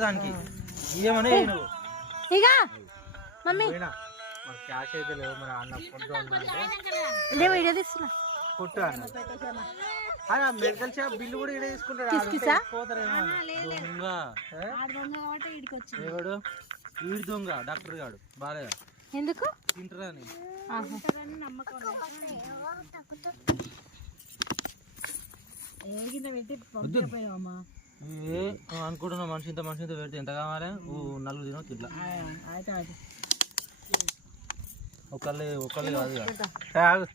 దానికి ఏమనే నువ్వు ఇక మమ్మీ మరి క్యాష్ అయితే లేవు మరి అన్న ఫుడ్ వీడియో తీస్తున్నా ఫుడ్ అన్న మెడికల్ షాప్ బిల్లు కూడా ఇక్కడ తీసుకుంటాడు ఎవడు వీడి దొంగ డాక్టర్ గాడు బాగా ఎందుకు తింటారా అని అనుకుంటున్నా మనిషి ఇంత పెడితే ఎంత కావాలి నలుగురు తినవచ్చు ఇట్లా ఒకళ్ళు కాదు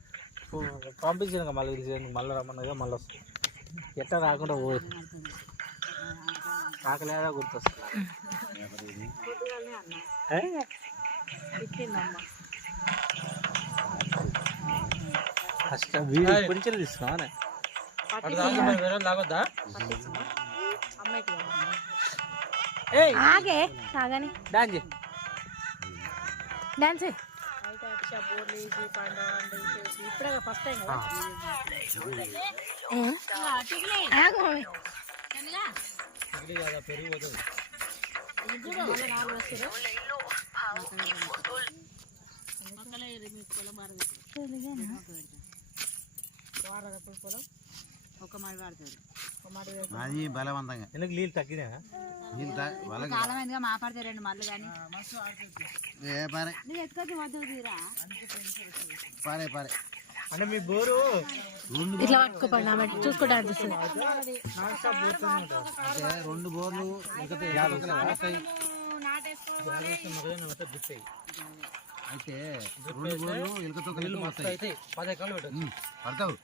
పంపించాను మళ్ళీ మళ్ళీ రమ్మన్నగా మళ్ళీ వస్తుంది ఎట్లా రాకుండా పోయి కాకలేదా గుర్తొస్తుంది ఫస్ట్ వీడియో కొంచెం తీసుకున్నా వేరే లాగొద్దా ఆగే తాగాని డాన్స్ ఇప్పుడే ఫస్ట్ టైం కదా అది బలవంతంగా ఎందుకు నీళ్ళు తగ్గినా కాలమైందిగా మాట్లాడితే రెండు మళ్ళీ కానీ పారే పారే అంటే మీ బోరు ఇట్లా పట్టుకోపండి చూసుకోవడానికి అనిపిస్తుంది రెండు బోర్లు అయితే రెండు బోర్లు ఎలుకతో అయితే 10 ఎకరాలు పెట్టచ్చు పడతావు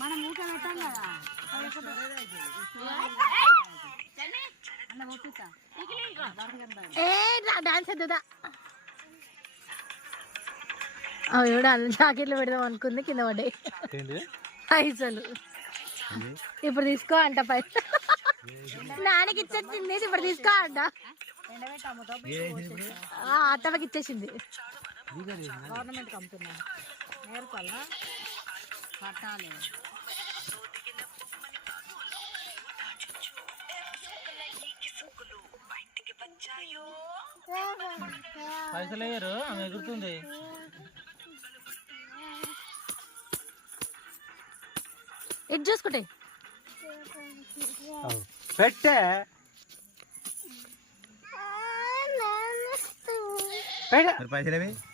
మనం ఊట పెట్టాం కదా డాన్స్ ఎద్దుదా ఎవడ జాకెట్లు పెడదాం అనుకుంది కింద పడ్డాయి పైసలు ఇప్పుడు తీసుకో అంట పైసలు నాన్నకి ఇచ్చేసింది ఇప్పుడు తీసుకో అంట అత్తమ్మకి ఇచ్చేసింది గవర్నమెంట్ అమ్ముతున్నా నేర్పాలా పట్టాలి పైసలు వేయరు ఆమె ఎగురుతుంది ఇది చూసుకుంటే పెట్టే పైసలు